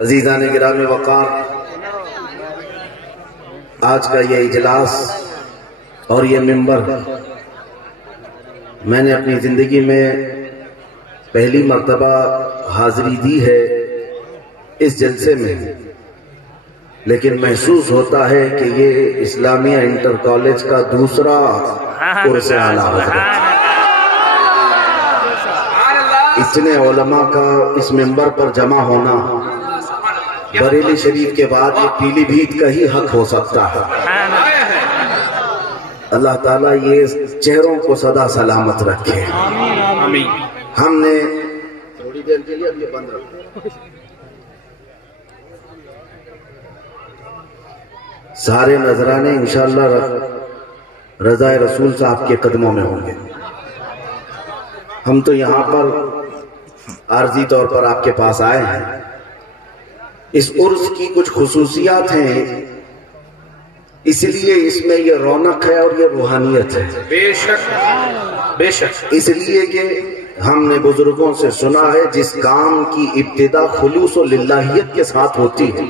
عزیزان گرامی وقار، آج کا یہ اجلاس اور یہ منبر میں نے اپنی زندگی میں پہلی مرتبہ حاضری دی ہے اس جلسے میں، لیکن محسوس ہوتا ہے کہ یہ اسلامیہ انٹر کالج کا دوسرا عرس اعلیٰ حضرت۔ اتنے علماء کا اس منبر پر جمع ہونا بریلی شریف کے بعد یہ پیلی بھیت کا ہی حق ہو سکتا ہے۔ اللہ تعالیٰ یہ چہروں کو سدا سلامت رکھے۔ ہم نے تھوڑی دیر کے لیے اب یہ بند رکھا، سارے نذرانے انشاءاللہ رضا رسول صاحب کے قدموں میں ہوں گے۔ ہم تو یہاں پر عارضی طور پر آپ کے پاس آئے ہیں۔ اس عرس کی کچھ خصوصیات ہیں، اس لیے اس میں یہ رونق ہے اور یہ روحانیت ہے۔ بے شک بے شک، اس لیے کہ ہم نے بزرگوں سے سنا ہے جس کام کی ابتدا خلوص و للہیت کے ساتھ ہوتی ہے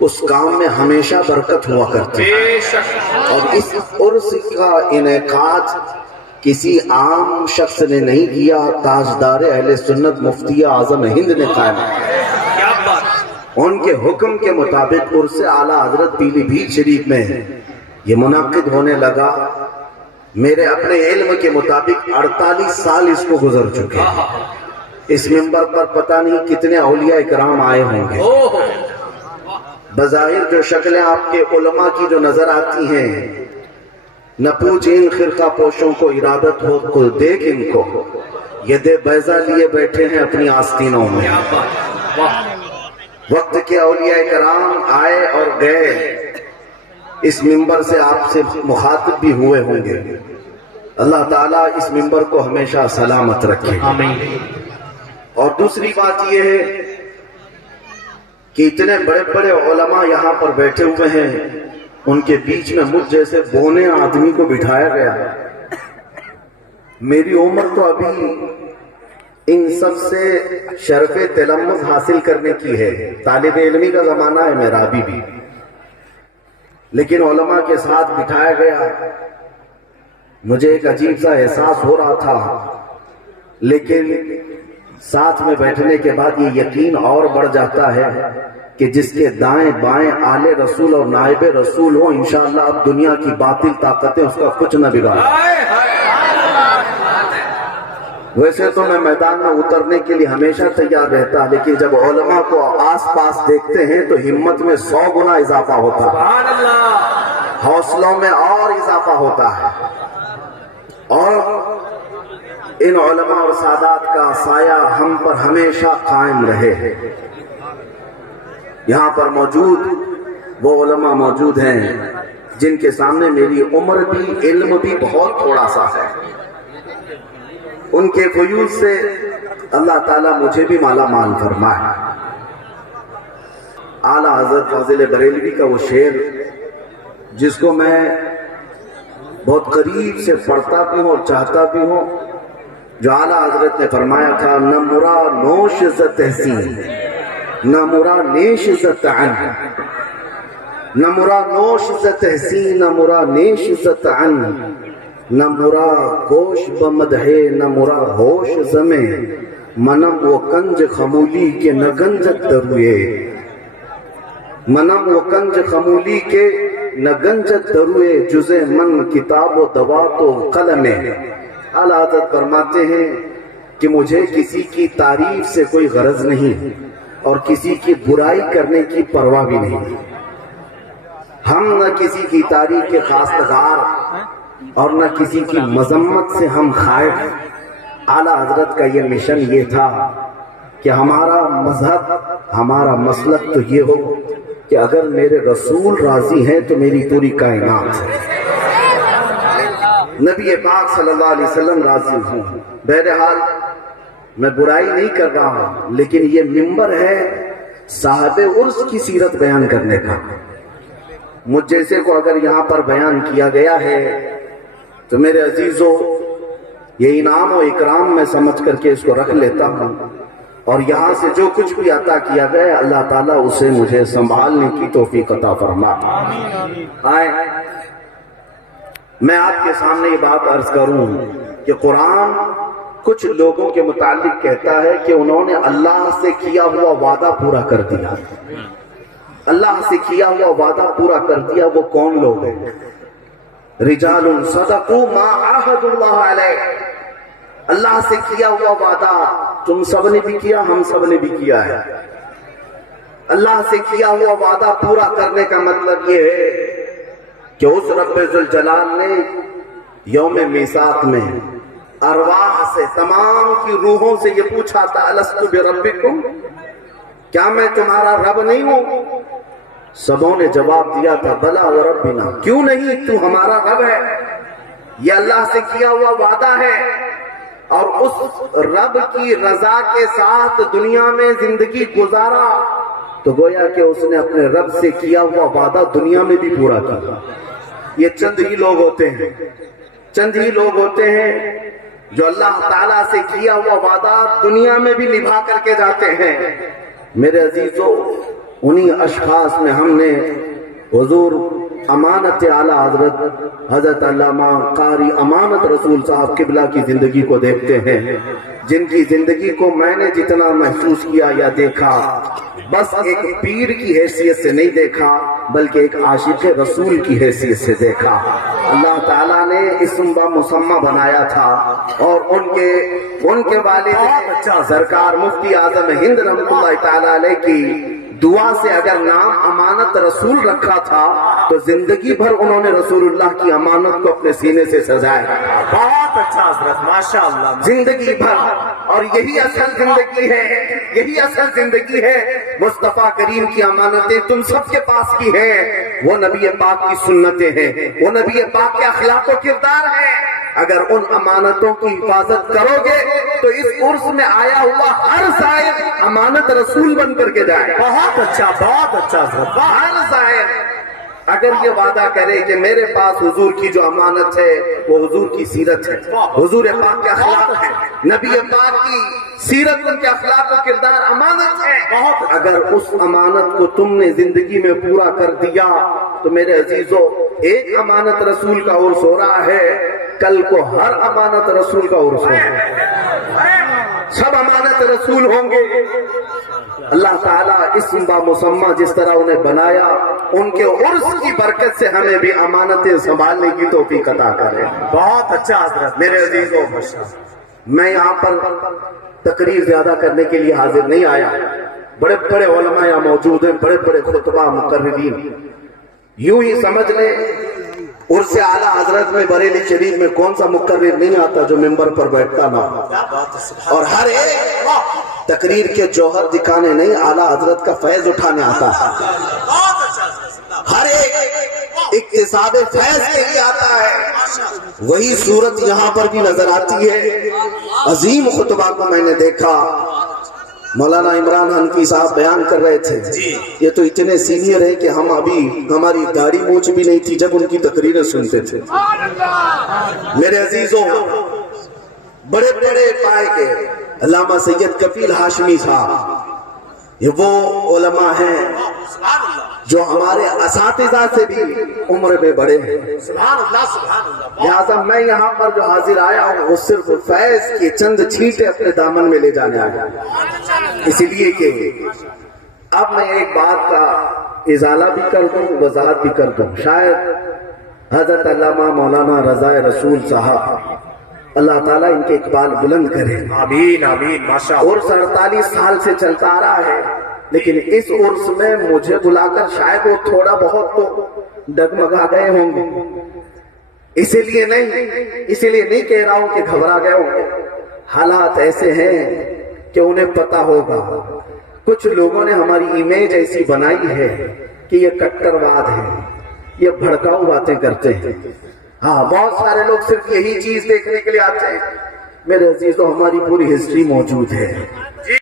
اس کام میں ہمیشہ برکت ہوا کرتی ہے۔ اور اس عرس کا انعقاد کسی عام شخص نے نہیں کیا، تاجدار اہل سنت مفتی اعظم ہند نے قائم کیا۔ ان کے حکم کے مطابق عرس اعلیٰ حضرت پیلی بھیت شریف میں یہ منعقد ہونے لگا۔ میرے اپنے علم کے مطابق 48 سال اس کو گزر چکے۔ اس منبر پر پتہ نہیں کتنے اولیاء اکرام آئے ہوں گے۔ بظاہر جو شکلیں آپ کے علماء کی جو نظر آتی ہیں، نہ پوچھ ان خرقہ پوشوں کو ارادت ہو کو دیکھ ان کو، یہ دے بیضہ لیے بیٹھے ہیں اپنی آستینوں میں۔ وقت کے اولیاء کرام آئے اور گئے، اس منبر سے آپ سے مخاطب بھی ہوئے ہوں گے۔ اللہ تعالیٰ اس منبر کو ہمیشہ سلامت رکھے۔ اور دوسری بات یہ ہے کہ اتنے بڑے بڑے علماء یہاں پر بیٹھے ہوئے ہیں، ان کے بیچ میں مجھ جیسے بونے آدمی کو بٹھایا گیا۔ میری عمر تو ابھی ان سب سے شرف تلمذ حاصل کرنے کی ہے، طالب علمی کا زمانہ ہے میرا ابھی بھی، لیکن علماء کے ساتھ بٹھایا گیا۔ مجھے ایک عجیب سا احساس ہو رہا تھا، لیکن ساتھ میں بیٹھنے کے بعد یہ یقین اور بڑھ جاتا ہے کہ جس کے دائیں بائیں آل رسول اور نائب رسول ہوں، انشاءاللہ اب دنیا کی باطل طاقتیں اس کا کچھ نہ بگاڑیں۔ ویسے تو میں میدان میں اترنے کے لیے ہمیشہ تیار رہتا، لیکن جب علماء کو آس پاس دیکھتے ہیں تو ہمت میں 100 گنا اضافہ ہوتا ہے، حوصلوں میں اور اضافہ ہوتا ہے۔ اور ان علماء اور سادات کا سایہ ہم پر ہمیشہ قائم رہے۔ یہاں پر موجود وہ علماء موجود ہیں جن کے سامنے میری عمر بھی علم بھی بہت تھوڑا سا ہے، ان کے فیوض سے اللہ تعالیٰ مجھے بھی مالا مال فرمائے۔ اعلیٰ حضرت فاضل بریلوی کا وہ شعر جس کو میں بہت قریب سے پڑھتا بھی ہوں اور چاہتا بھی ہوں، جو اعلیٰ حضرت نے فرمایا تھا، نہ مرا نوش ز تحسین نہ مرا نیش ز طعن، نہ مرا نوش ز تحسین نہ مرا نیش ز طعن، نہ مرا گوش بمدح نہ مرا ہوش زمیں، منم و کنج خمولی کے نہ گنجت دروئے، منم و کنج خمولی کے نہ گنجت دروئے، جزے من کتاب و دوات و قلم۔ اعلیٰ حضرت فرماتے ہیں کہ مجھے کسی کی تعریف سے کوئی غرض نہیں اور کسی کی برائی کرنے کی پرواہ بھی نہیں۔ ہم نہ کسی کی تعریف کے خواستگار اور نہ کسی کی مذمت سے ہم خائف۔ اعلیٰ حضرت کا یہ مشن یہ تھا کہ ہمارا مذہب ہمارا مسلک تو یہ ہو کہ اگر میرے رسول راضی ہیں تو میری پوری کائنات ہے، نبی پاک صلی اللہ علیہ وسلم راضی ہوں۔ بہرحال میں برائی نہیں کر رہا ہوں، لیکن یہ منبر ہے صاحب عرس کی سیرت بیان کرنے کا۔ مجھ جیسے کو اگر یہاں پر بیان کیا گیا ہے تو میرے عزیزوں، یہ انعام و اکرام میں سمجھ کر کے اس کو رکھ لیتا ہوں۔ اور یہاں سے جو کچھ بھی عطا کیا گیا اللہ تعالیٰ اسے مجھے سنبھالنے کی توفیق عطا فرما۔ آئیں میں آپ کے سامنے یہ بات عرض کروں کہ قرآن کچھ لوگوں کے متعلق کہتا ہے کہ انہوں نے اللہ سے کیا ہوا وعدہ پورا کر دیا۔ اللہ سے کیا ہوا وعدہ پورا کر دیا، وہ کون لوگ ہیں؟ رجال صدقوا ما عاهدوا اللہ علیہ۔ اللہ سے کیا ہوا وعدہ تم سب نے بھی کیا، ہم سب نے بھی کیا ہے۔ اللہ سے کیا ہوا وعدہ پورا کرنے کا مطلب یہ ہے کہ اس رب ذوالجلال نے یوم میثاق میں ارواح سے، تمام کی روحوں سے یہ پوچھا تھا الست بربکم، کیا میں تمہارا رب نہیں ہوں؟ سبوں نے جواب دیا تھا بلا وربنا، کیوں نہیں، تو ہمارا رب ہے۔ یہ اللہ سے کیا ہوا وعدہ ہے، اور اس رب کی رضا کے ساتھ دنیا میں زندگی گزارا تو گویا کہ اس نے اپنے رب سے کیا ہوا وعدہ دنیا میں بھی پورا کیا۔ یہ چند ہی لوگ ہوتے ہیں، چند ہی لوگ ہوتے ہیں جو اللہ تعالیٰ سے کیا ہوا وعدہ دنیا میں بھی نبھا کر کے جاتے ہیں۔ میرے عزیزو، انہی اشخاص میں ہم نے حضور امانت اعلیٰ حضرت علامہ قاری امانت رسول صاحب قبلہ کی زندگی کو دیکھتے ہیں، جن کی زندگی کو میں نے جتنا محسوس کیا یا دیکھا، بس ایک پیر کی حیثیت سے نہیں دیکھا بلکہ ایک عاشق رسول کی حیثیت سے دیکھا۔ اللہ تعالیٰ نے اسم و مسمہ بنایا تھا، اور ان کے والد سرکار مفتی اعظم ہند رحمۃ اللہ تعالیٰ علیہ کی دعا سے اگر نام امانت رسول رکھا تھا تو زندگی بھر انہوں نے رسول اللہ کی امانت کو اپنے سینے سے سجایا۔ بہت اچھا حضرت، ماشاءاللہ، زندگی بھر، اور یہی اصل زندگی ہے، یہی اصل زندگی ہے۔ مصطفیٰ کریم کی امانتیں تم سب کے پاس کی ہیں، وہ نبی پاک کی سنتیں ہیں، وہ نبی پاک کے اخلاق و کردار ہیں۔ اگر ان امانتوں کی حفاظت کرو گے تو اس عرس میں آیا ہوا ہر زائر امانت رسول بن کر کے جائے۔ بہت اچھا حضرت، ہر زائر اگر یہ وعدہ کرے کہ میرے پاس حضور کی جو امانت ہے وہ حضور کی سیرت ہے، حضور پاک کے اخلاق ہے، نبی پاک کی سیرت، ان کے اخلاق و کردار امانت ہے، اگر اس امانت کو تم نے زندگی میں پورا کر دیا تو میرے عزیزو، ایک امانت رسول کا عرس ہو رہا ہے، کل کو ہر امانت رسول کا عرس ہوگا، سب امانت رسول ہوں گے۔ اللہ تعالیٰ اسم با مسمہ جس طرح انہیں بنایا، ان کے عرس کی برکت سے ہمیں بھی امانتیں سنبھالنے کی توفیق عطا کرے۔ بہت اچھا حضرت، میرے عزیزو، میں یہاں پر تقریر زیادہ کرنے کے لیے حاضر نہیں آیا، بڑے بڑے علماء یہاں موجود ہیں، بڑے بڑے خطبہ مقررین، یوں ہی سمجھ لیں عرس اعلیٰ حضرت میں بریلی شریف میں کون سا مقرر نہیں آتا جو ممبر پر بیٹھتا نہ ہو، اور ہر ایک تقریر کے جوہر دکھانے نہیں، اعلیٰ حضرت کا فیض اٹھانے آتا ہے، ہر ایک اکتساب فیض کے لیے آتا ہے۔ وہی صورت یہاں پر بھی نظر آتی ہے۔ عظیم خطبہ کو میں نے دیکھا، مولانا عمران حنفی صاحب بیان کر رہے تھے، یہ تو اتنے سینئر ہیں کہ ہم ابھی ہماری داڑھی مونچھ بھی نہیں تھی جب ان کی تقریریں سنتے تھے۔ میرے عزیزوں، بڑے بڑے پائے کے علامہ سید کفیل ہاشمی صاحب، یہ وہ علماء ہیں جو ہمارے اساتذہ سے بھی عمر میں بڑے ہیں۔ لہذا میں یہاں پر جو حاضر آیا ہوں وہ صرف فیض کی چند چھینٹیں اپنے دامن میں لے جانے آیا، اس لیے کہ اب میں ایک بات کا ازالہ بھی کر دوں، وضاحت بھی کر دوں۔ شاید حضرت علامہ مولانا رضا رسول صاحب، اللہ تعالیٰ ان کے اقبال بلند کرے، آمین آمین، ماشاءاللہ۔ عرس 48 سال سے چلتا آ رہا ہے، لیکن اس عرس میں مجھے بلا کر شاید وہ تھوڑا بہت تو ڈگمگا گئے ہوں گے، اسی لیے نہیں کہہ رہا ہوں کہ گھبرا گئے ہوں گے، حالات ایسے ہیں کہ انہیں پتا ہوگا۔ کچھ لوگوں نے ہماری امیج ایسی بنائی ہے کہ یہ کٹرواد ہے، یہ بھڑکاؤ باتیں کرتے ہیں۔ ہاں، بہت سارے لوگ صرف یہی چیز دیکھنے کے لیے آتے ہیں۔ میرے عزیزوں، ہماری پوری ہسٹری موجود ہے،